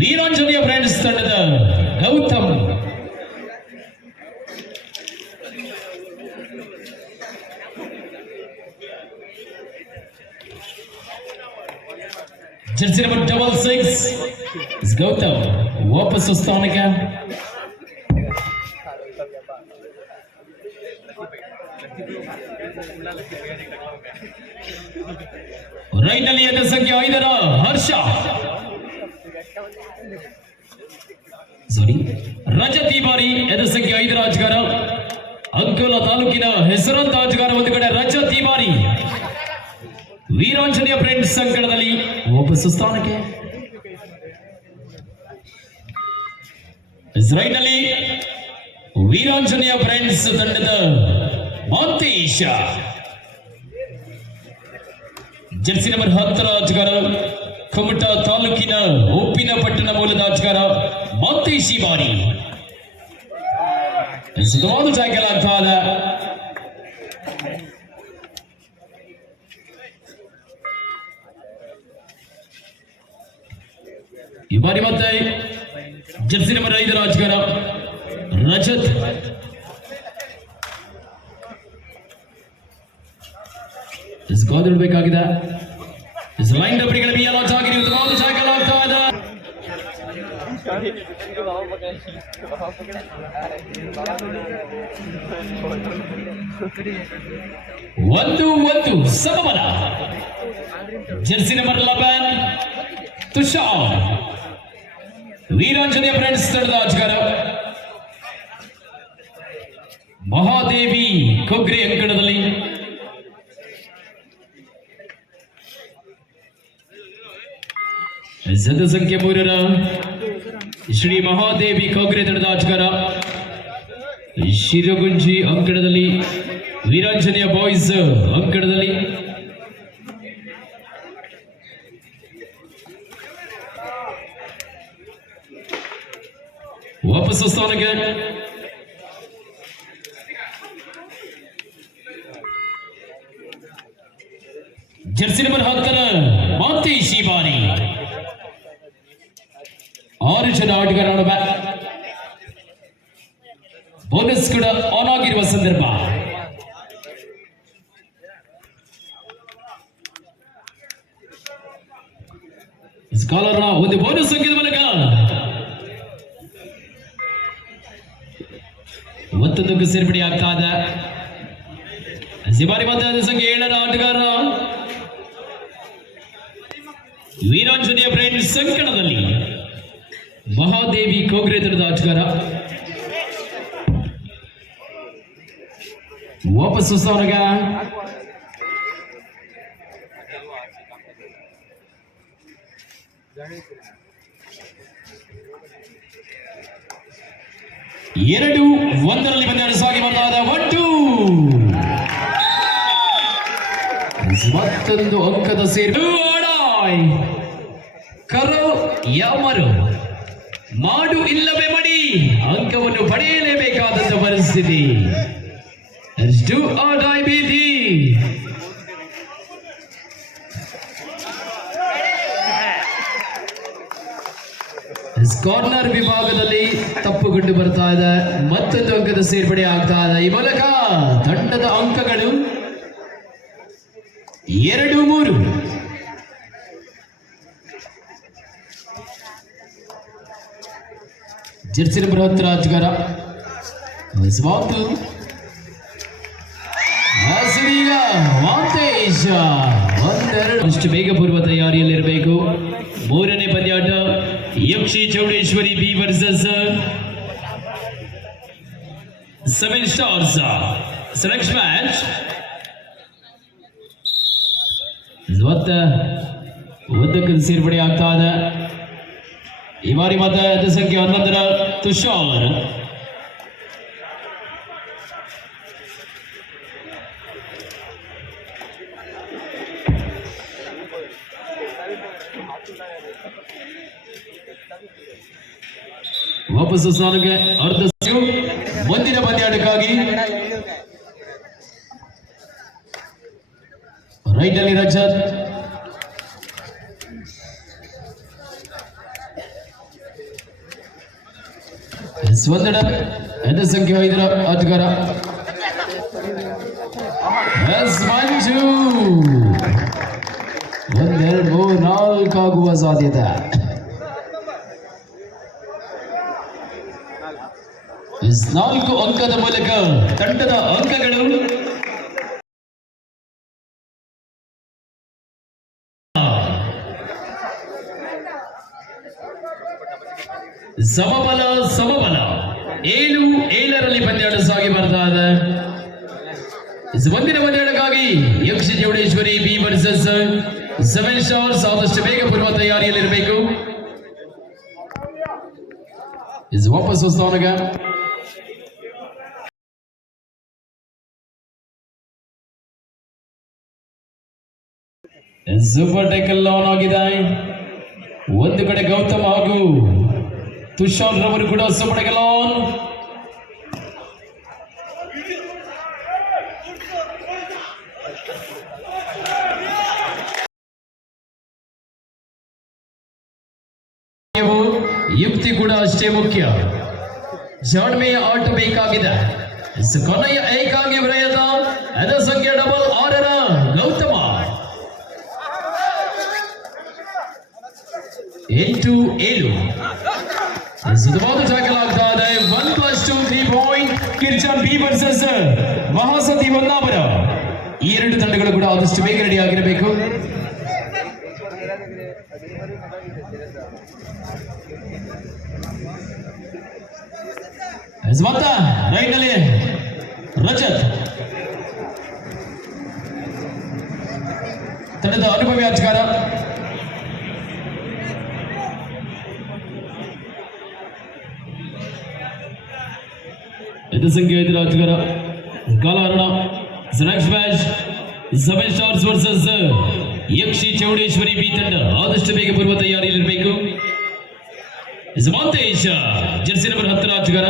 Veeranjaneya friends ತಂಡದ Gautam Jersey number 66 Gautam ವಾಪಸ್ ಸ್ಥಾನಕ್ಕೆ ರೈಟ್ ನಲ್ಲಿ ಎಡ ಸಂಖ್ಯೆ 5 ಹರ್ಷ ರಜತ್ ಈ ಬಾರಿ ಎಡ ಸಂಖ್ಯೆ 5 ಆಟಗಾರ ಅಂಕೋಲಾ ತಾಲೂಕಿನ ಹೆಸರಾಂತ ಆಟಗಾರ ಒಂದು ಕಡೆ ರಜತ್ ಈ ಬಾರಿ ವೀರಾಂಜನೇಯ ಫ್ರೆಂಡ್ಸ್ ಸಂಕಟದಲ್ಲಿ ವಾಪಸ್ ಸ್ಥಾನಕ್ಕೆ ರೈಟ್ ನಲ್ಲಿ ವೀರಾಂಜನೇಯ ಫ್ರೆಂಡ್ಸ್ ತಂಡದ ಮಾತೇಶ ಜರ್ಸಿ ನಂಬರ್ 10 ಆಟಗಾರ ಕುಮಟಾ ತಾಲೂಕಿನ ಉಪ್ಪಿನಪಟ್ಟಣ ಮೂಲದ ಆಟಗಾರ ಮಾತೇಶ್ ಈ ಬಾರಿ ಸುಖವಾದ ಟ್ಯಾಕಲ್ ಆಗ್ತಾದ ಈ ಬಾರಿ ಮತ್ತೆ ಜರ್ಸಿ ನಂಬರ್ 5 ಆಟಗಾರ ರಜತ್ ಬೇಕಾಗಿದೆ ಲೈನ್ ಡಬ್ಬಿಗಳ ಬಿಯಲಾಟ್ ಆಗಿದೆ ಉತ್ತಮವಾದ ಟ್ಯಾಕಲ್ ಆಗ್ತಾ ಇದೆ ಒಂದು ಸಮಬಲ jersey number 11 Tushar Veeranjaneya friends ತಂಡದ ಆಟಗಾರ ಮಹಾದೇವಿ ಕೊಗ್ರೆ ಅಂಕಣದಲ್ಲಿ ಸಂಖ್ಯೆ 3 ಶ್ರೀ ಮಹಾದೇವಿ ಕೊಗ್ರೆ ತಂಡದ ಆಟಗಾರ ಶಿರಗುಂಜಿ ಅಂಕಣದಲ್ಲಿ ವೀರಾಂಜನೇಯ ಬಾಯ್ಸ್ ಅಂಕಣದಲ್ಲಿ ವಾಪಸ್ ಸ್ಥಾನಕ್ಕೆ ಜರ್ಸಿ ನಂಬರ್ 10 ಮಾತೇಶ್ ಈ ಬಾರಿ 6 ಜನ ಆಟಗಾರ ಬೋನಸ್ ಕೂಡ ಆನ್ ಆಗಿರುವ ಸಂದರ್ಭ ಸ್ಕಾಲರ್ನ ಒಂದು ಬೋನಸ್ ಅಂಕದ ಮೂಲಕ ಮತ್ತೊಂದಕ್ಕೆ ಸೇರ್ಪಡೆ ಆಗ್ತಾ ಇದೆ ಬಾರಿ ಮತ್ತೆ ಸಂಖ್ಯೆ 7 ಆಟಗಾರ ವೀರಾಂಜನೇಯ ಫ್ರೆಂಡ್ಸ್ ಸಂಕಟದಲ್ಲಿ ಮಹಾದೇವಿ ಕೊಗ್ರೆ ತಂಡದ ಆಟಗಾರ ವಾಪಸ್ ಸ್ಥಾನಗ ಎರಡು ಒಂದರಲ್ಲಿ ಪಂದ್ಯ ಸಾಗಿ ಬರ್ತಾದ ಮತ್ತೊಂದು ಅಂಕದ ಸೇರು ಕರೋ ಯಾಮರು ಮಾಡು ಇಲ್ಲವೇ ಮಡಿ ಅಂಕವನ್ನು ಪಡೆಯಲೇಬೇಕಾದಂತ ಪರಿಸ್ಥಿತಿ ಕಾರ್ನರ್ ವಿಭಾಗದಲ್ಲಿ ತಪ್ಪುಗೊಂಡು ಬರ್ತಾ ಇದೆ ಮತ್ತೊಂದು ಅಂಕದ ಸೇರ್ಪಡೆ ಆಗ್ತಾ ಇದೆ ಈ ಮೂಲಕ ತಂಡದ ಅಂಕಗಳು 2-3 ಜರ್ಸಿ ನಂಬರ್ 10 ಆಟಗಾರ ಮಾತೇಶ ಒಂದೆರಡು ಬೇಗ ಪೂರ್ವ ತಯಾರಿಯಲ್ಲಿರಬೇಕು ಮೂರನೇ ಪಂದ್ಯಾಟ Yakshi Chowdeshwari B versus 7 stars next match ಒಂದಕ್ಕೆ ಸೇರ್ಪಡೆ ಆಗ್ತಾ ಇದೆ ಈ ಬಾರಿ ಮತ್ತೆ ಸಂಖ್ಯೆ 11 ತುಷಾರ್ ವಾಪಸ್ ಸ್ಥಾನಕ್ಕೆ ಅರ್ಧ ಮುಂದಿನ ಪಂದ್ಯಾಟಕ್ಕಾಗಿ ರೈಟ್ ಅಲ್ಲಿ ರಜತ್ ಒಂದೆಡೆ ಎಡ ಸಂಖ್ಯೆ 5ರ ಆಟಗಾರ ಮಂಜು 1 2 3 4 ಆಗುವ ಸಾಧ್ಯತೆ. ನಾಲ್ಕು ಅಂಕದ ಮೂಲಕ ತಂಡದ ಅಂಕಗಳು ಸಮಬಲ 7-7ರಲ್ಲಿ ಪಂದ್ಯಾಟ ಸಾಗಿ ಬರ್ತಾ ಇದೆ. ಮುಂದಿನ ಪಂದ್ಯಾಟಕ್ಕಾಗಿ ಯಕ್ಷ ಚೌಡೇಶ್ವರಿ ಬಿ ವರ್ಸಸ್ 7 ಸ್ಟಾರ್ಸ್ ಆದಷ್ಟು ಬೇಗ ಪೂರ್ವ ತಯಾರಿಯಲ್ಲಿರಬೇಕು. ವಾಪಸ್ ಸ್ಥಾನಗ ಸೂಪರ್ ಟೆಕಲ್ ಆನ್ ಆಗಿದೆ. ಒಂದು ಕಡೆ ಗೌತಮ್ ಹಾಗೂ ತುಷಾರ್ ರವರು ಕೂಡ ಸೂಪರ್ ಟೆಕಲ್ ಆನ್. ಯುಕ್ತಿ ಕೂಡ ಅಷ್ಟೇ ಮುಖ್ಯ. ಜಾಣ್ಮೆಯ ಆಟ ಬೇಕಾಗಿದೆ. ಕೊನೆಯ ಏಕಾಂಗಿ ಪ್ರಯತ್ನ ಅದ ಸಂಖ್ಯೆ 6ರ ಗೌತಮ 8-7 ಸುಧವಾದ ಟ್ಯಾಕಲ್ ಆಗ್ತಾ ಇದೆ. 1+2 3 ಪಾಯಿಂಟ್ ಕಿರ್ಚಾನ್ ಬಿ ವರ್ಸಸ್ ಮಹಾಸತಿ ಹೊನ್ನಾವರ. ಈ ಎರಡು ತಂಡಗಳು ಕೂಡ ಆದಷ್ಟು ಬೇಗ ರೆಡಿ ಆಗಿರಬೇಕು. ರೈಟ್ ನಲ್ಲಿ ರಜತ್ ತಂಡದ ಅನುಭವಿ ಆಟಗಾರ. ಎಡ ಸಂಖ್ಯೆ 5ರ ಆಟಗಾರ ಕಾಲಾರಣ. Next match 7 stars versus Yakshi Chowdeshwari B ತಂಡ ಆದಷ್ಟು ಬೇಗ ಪೂರ್ವ ತಯಾರಿಯಲ್ಲಿರಬೇಕು. ಮಂತೇಶ್ ಜರ್ಸಿ ನಂಬರ್ 10ರ ಆಟಗಾರ.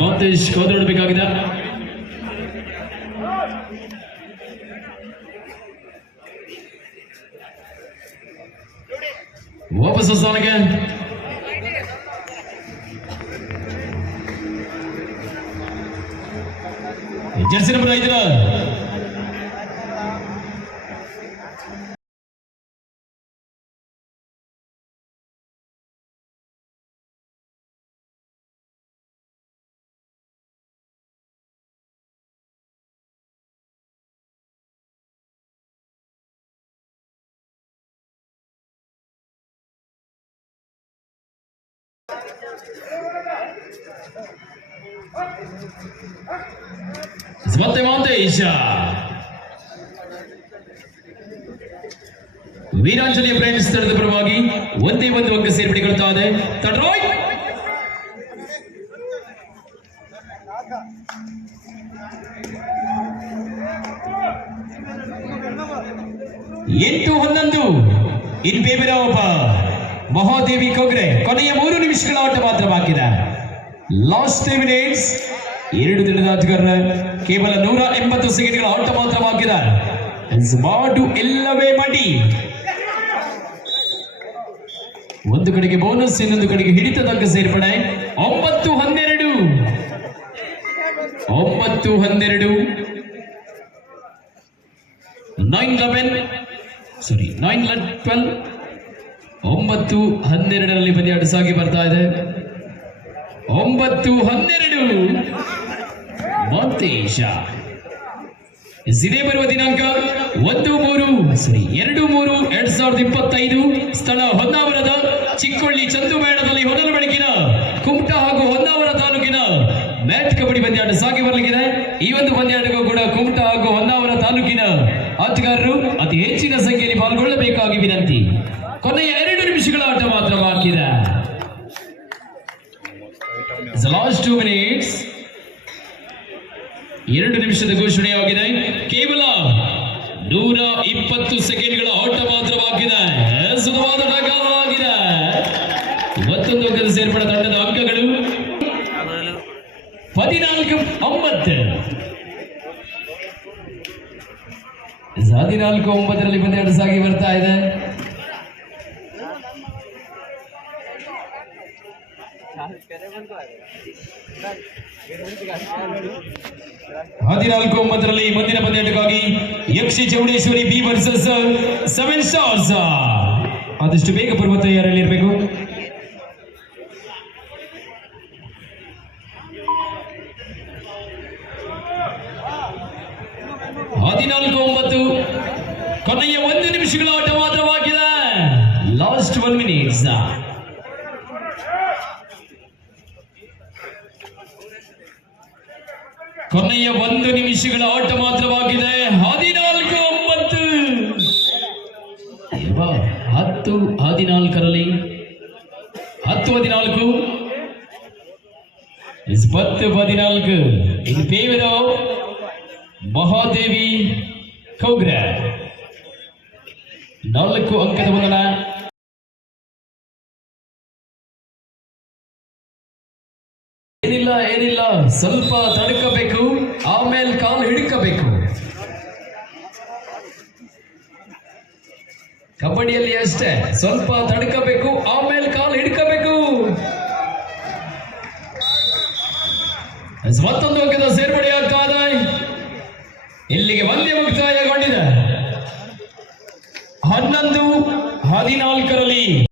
ಮಂತೇಶ್ ಕೌದೊಡಬೇಕಾಗಿದೆ. ವಾಪಸ್ ಸ್ಥಾನಕ್ಕೆ ಜರ್ಸಿ ನಂಬರ್ 5ರ ಮತ್ತೆ ಮಂತೇಶ್ ವೀರಾಂಜಲಿಯ ಫ್ರೆಂಡ್ಸ್ ತಂಡದ ಪರವಾಗಿ ಒಂದೇ ಒಂದು ಅಂಕ ಸೇರ್ಪಡೆಗೊಳ್ತಾ ಇದೆ. ತಡ್ರಾಯ್ 8-11 in favour of Mahadevi Kogre. ಕೊನೆಯ 3 ನಿಮಿಷಗಳ ಆಟ ಮಾತ್ರ ಬಾಕಿ ಇದೆ. Last 10 minutes. ಎರಡು ತಂಡದ ಆಟಗಾರರ ಕೇವಲ 180 ಸೆಕೆಂಡ್ಗಳ ಆಟ ಮಾತ್ರ ಬಾಕಿ ಇದೆ. ಮಾಡು ಎಲ್ಲವೇ ಮಾಡಿ. ಒಂದು ಕಡೆಗೆ ಬೋನಸ್, ಇನ್ನೊಂದು ಕಡೆಗೆ ಹಿಡಿತದ ಅಂಕ ಸೇರ್ಪಡೆ. 9-12 9-12 9-12ರಲ್ಲಿ ಪಂದ್ಯಾಟ ಸಾಗಿ ಬರ್ತಾ ಇದೆ. 9-12 ಮಂತೇಶ. ಇದೇ ಬರುವ ದಿನಾಂಕ 2-3-2025. ಸ್ಥಳ ಹೊನ್ನಾವರದ ಚಿಕ್ಕೊಳ್ಳಿ ಚಂದುಮೇಳದಲ್ಲಿ ಹೊನಲ ಬೆಳಕಿನ ಕುಮಟಾ ಹಾಗೂ ಹೊನ್ನಾವರ ತಾಲೂಕಿನ ಮ್ಯಾಟ್ ಕಬಡ್ಡಿ ಪಂದ್ಯಾಟ ಸಾಗಿ ಬರಲಿದೆ. ಈ ಒಂದು ಪಂದ್ಯಾಟಕ್ಕೂ ಕೂಡ ಕುಮಟಾ ಹಾಗೂ ಹೊನ್ನಾವರ ತಾಲೂಕಿನ ಆಟಗಾರರು ಅತಿ ಹೆಚ್ಚಿನ ಸಂಖ್ಯೆಯಲ್ಲಿ ಪಾಲ್ಗೊಳ್ಳಬೇಕಾಗಿ ವಿನಂತಿ. ಕೊನೆಯ 2 ನಿಮಿಷಗಳ ಆಟ ಮಾತ್ರ ಬಾಕಿ ಇದೆ. Last 2 minutes. 2 ನಿಮಿಷದ ಘೋಷಣೆಯಾಗಿದೆ. ಕೇವಲ 120 ಸೆಕೆಂಡ್ಗಳ ಆಟ ಮಾತ್ರ ಬಾಕಿ ಇದೆ. ಸುಖವಾದ ಆಗಿದೆ. ಮತ್ತೊಂದು ಅಂಕದ ಸೇರ್ಪಡೆ. ತಂಡದ ಅಂಕಗಳು 14-9. 14-9 ಪಂದ್ಯಾಟ ಸಾಗಿ ಬರ್ತಾ ಇದೆ. ಹದಿನಾಲ್ಕು 9 ಮುಂದಿನ ಪಂದ್ಯಾಟಕ್ಕಾಗಿ ಯಕ್ಷಿ ಚೌಡೇಶ್ವರಿ ಬಿ ವರ್ಸಸ್ 7 ಸ್ಟಾರ್ಸ್. ಆದಷ್ಟು ಬೇಗ ಬರುವ ತಯಾರಿಯಲ್ಲಿರಬೇಕು. ಹದಿನಾಲ್ಕು 9 ಕೊನೆಯ 1 ನಿಮಿಷಗಳ ಆಟ ಮಾತ್ರವಾಗಿದೆ. Last 1 minutes. ಕೊನೆಯ 1 ನಿಮಿಷಗಳ ಆಟ ಮಾತ್ರವಾಗಿದೆ. 14-9 10-14 10-14 10-14 in favor of ಮಹಾದೇವಿ ಕೌಗ್ರ. 4 ಅಂಕದ ಮುನ್ನಡ. ಏನಿಲ್ಲ ಸ್ವಲ್ಪ ತಡ್ಕಬೇಕು, ಆಮೇಲೆ ಕಾಲು ಹಿಡ್ಕಬೇಕು. ಕಬಡ್ಡಿಯಲ್ಲಿ ಅಷ್ಟೇ, ಸ್ವಲ್ಪ ತಡ್ಕಬೇಕು, ಆಮೇಲೆ ಕಾಲು ಹಿಡ್ಕಬೇಕು. ಮತ್ತೊಂದು ಅಂಕದ ಸೇರ್ಪಡೆಯಾಗ್ತಾ ಇದೆ. ಇಲ್ಲಿಗೆ ಪಂದ್ಯ ಮುಕ್ತಾಯಗೊಂಡಿದೆ. 11-14